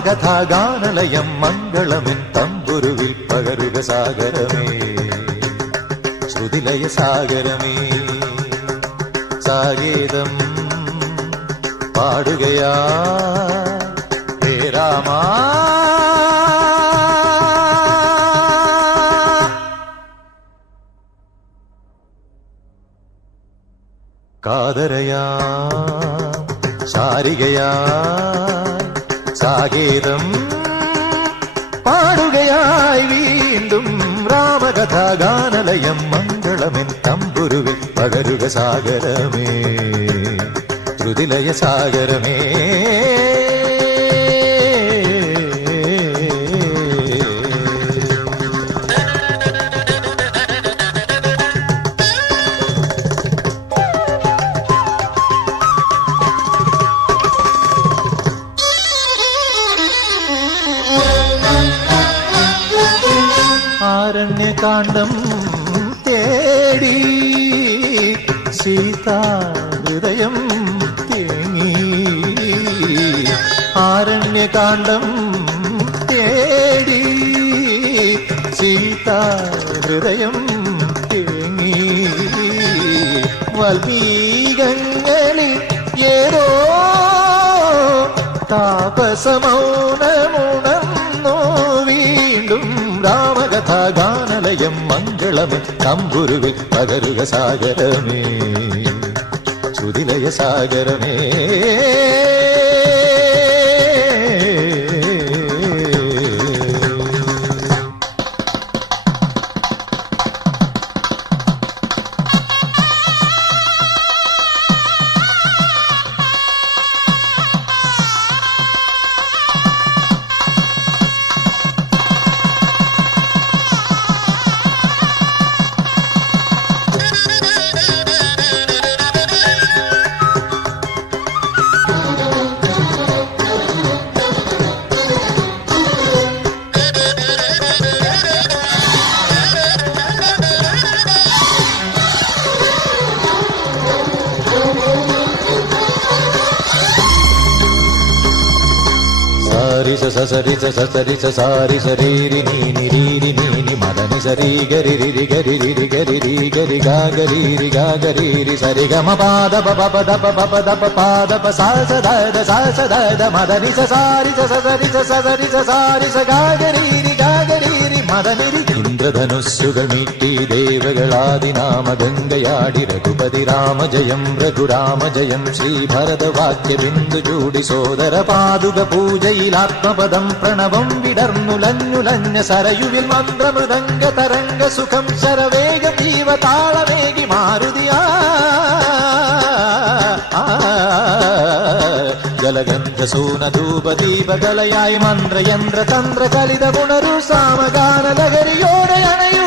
രാമകഥാഗാനലയം മംഗളമെൻ തമ്പുരുവിൽ പകരുക സാഗരമേ, ശ്രുതിലയ സാഗരമേ. സാഗേതം പാടുകയാ ഹേ രാമ. കാതരയാ ശാരികയാ സാഗേതം പാടുകയായി വീണ്ടും രാമകഥാഗാനലയം മംഗളമെൻ തമ്പുരുവിൽ പകരുക സാഗരമേ, ശ്രുതിലയ സാഗരമേ. ആരണ്യകാണ്ഡം തേടി സീതാ ഹൃദയം തേങ്ങി, ആരണ്യകാണ്ഡം തേടി സീതാ ഹൃദയം തേങ്ങി. വാൽമീകങ്ങളിൽ ഏതോ താപസമൗനമുണർന്നോ വീണ്ടും രാമകഥാഗാനലയം മംഗളമെൻ തമ്പുരുവിൽ പകരുക സാഗരമേ, ശ്രുതിലയ സാഗരമേ. సరిస సరిస సారి సరీరి నీని రీరి నీని మదని సరి గరి రి గరి రి గరి రి గరి గా గరి రి గా గరి రి సరి గమ పాద ప ప ద ప ప ద ప పాద ప సా స ద ద మదని స సారి స సరి స సరి స సారి స గా గరి రి മദനി. ഇന്ദ്രധനുസ്സുകൾ മീട്ടി ദേവകളാദിനാമ ഗംഗയാടി രഘുപതി രാമജയം രഘുരാമജയം ശ്രീഭരതവാക്യ ബിന്ദു ചൂടി സോദര പാതുക പൂജയിൽ ആത്മപദം പ്രണവം വിടർന്നുലഞ്ഞുലഞ്ഞ സരയുവിൽ മന്ത്രമൃദംഗ തരംഗ സുഖം ശരവേഗ ജീവ താളമേകി മാരുതിയാ ജലഗന്ധ സൂനധൂപദീപകലയായി മന്ത്രയന്ത്ര തന്ത്ര കലിത പുണരു സാമഗാന ലഹരിയോടെ അണയ